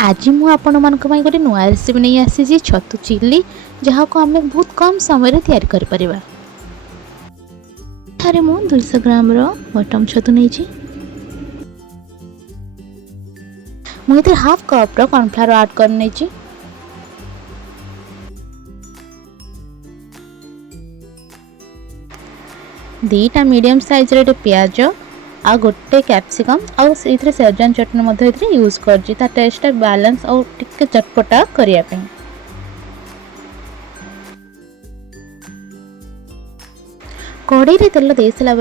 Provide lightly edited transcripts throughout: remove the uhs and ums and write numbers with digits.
आज मु आपण मानक पई गोटे नुआ रेसिपी नहीं आसी छतु चिल्ली जहाँ को आम बहुत कम समय तैयारी कर परिबा। थारे मु 200 ग्राम रो बटम छतु नहीं मुझे हाफ कप रो कॉर्नफ्लावर ऐड कर नहीं दीटा मीडियम साइज रे प्याज आ गोटे कैप्सिकम आउ सेजवान चटनी यूज कर टेस्ट बैलेंस और टिके चटपटा करिया पे। कढ़ई रे तेल दे सारा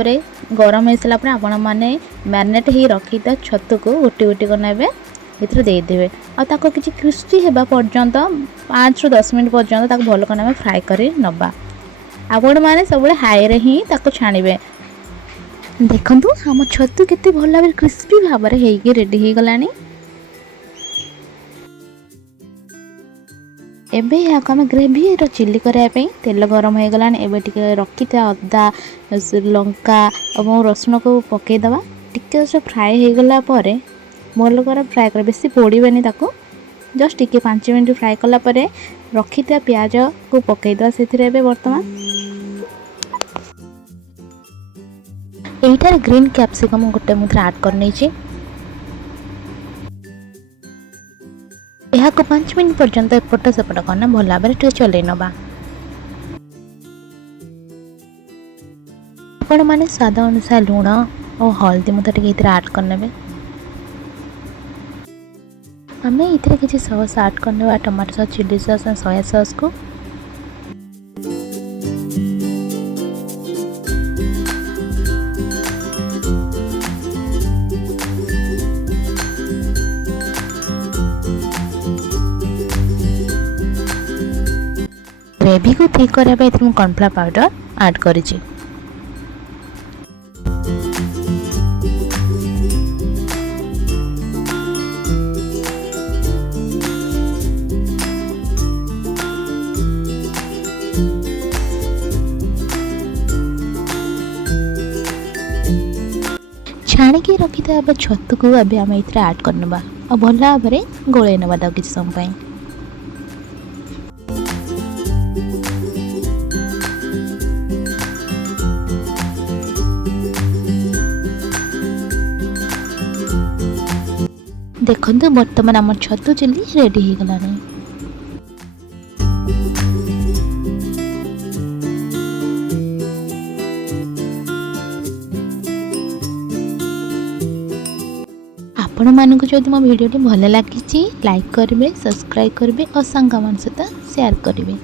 गरम हो सारा आपण मैंने मैरिनेट हो रखी छतु को गोटी गोटी करने देदेवे आको किसी क्रिस्पी होगा पर्यंत 5 ରୁ 10 मिनट पर्यंत भल कर फ्राए कर नवा। आपण मैंने सब हाई रे ही छाणिबे। देखंतु हम छतु केते भल भाव क्रिस्पी भाव में रेडी हो गलानी। एबे या आम ग्रेवी रो चिल्ली करने तेल गरम हो गलानी। एबे टिके रखी अदा लंका और रसुण को पकईदवा टिके फ्राए हो गला पर भल कर फ्राए कर बेसी पोड़ानी ताको जस्ट टिके 5 मिनट फ्राए कला पर रखी प्याज को पकईदवा से बर्तमान एटार ग्रीन कैप्सिकम गोटे मुझे ऐड कर यहाँ को 5 मिनट पर्यंत एपट सेपट करना भल भाव चल नवा। आपण मैंने स्वाद अनुसार लुण और हल्दी मुझे ऐड करने आम ये किसी सॉस ऐड करने टमाटो सॉस चिल्ली सॉस और सोया सॉस को ग्रेवी को ठीक करने कॉर्नफ्लावर पाउडर ऐड करी। छाणिकी रखी था छतु को आम ऐड करना और भल भाव में गोल नवा किसी समय। देखो बर्तमान आम छतु चिल्ली रेडी हो गलानी। आपण मानक जदि मो वीडियो भल लगी लाइक करेंगे सब्सक्राइब करेंगे और सांग मान सहित शेयर करेंगे।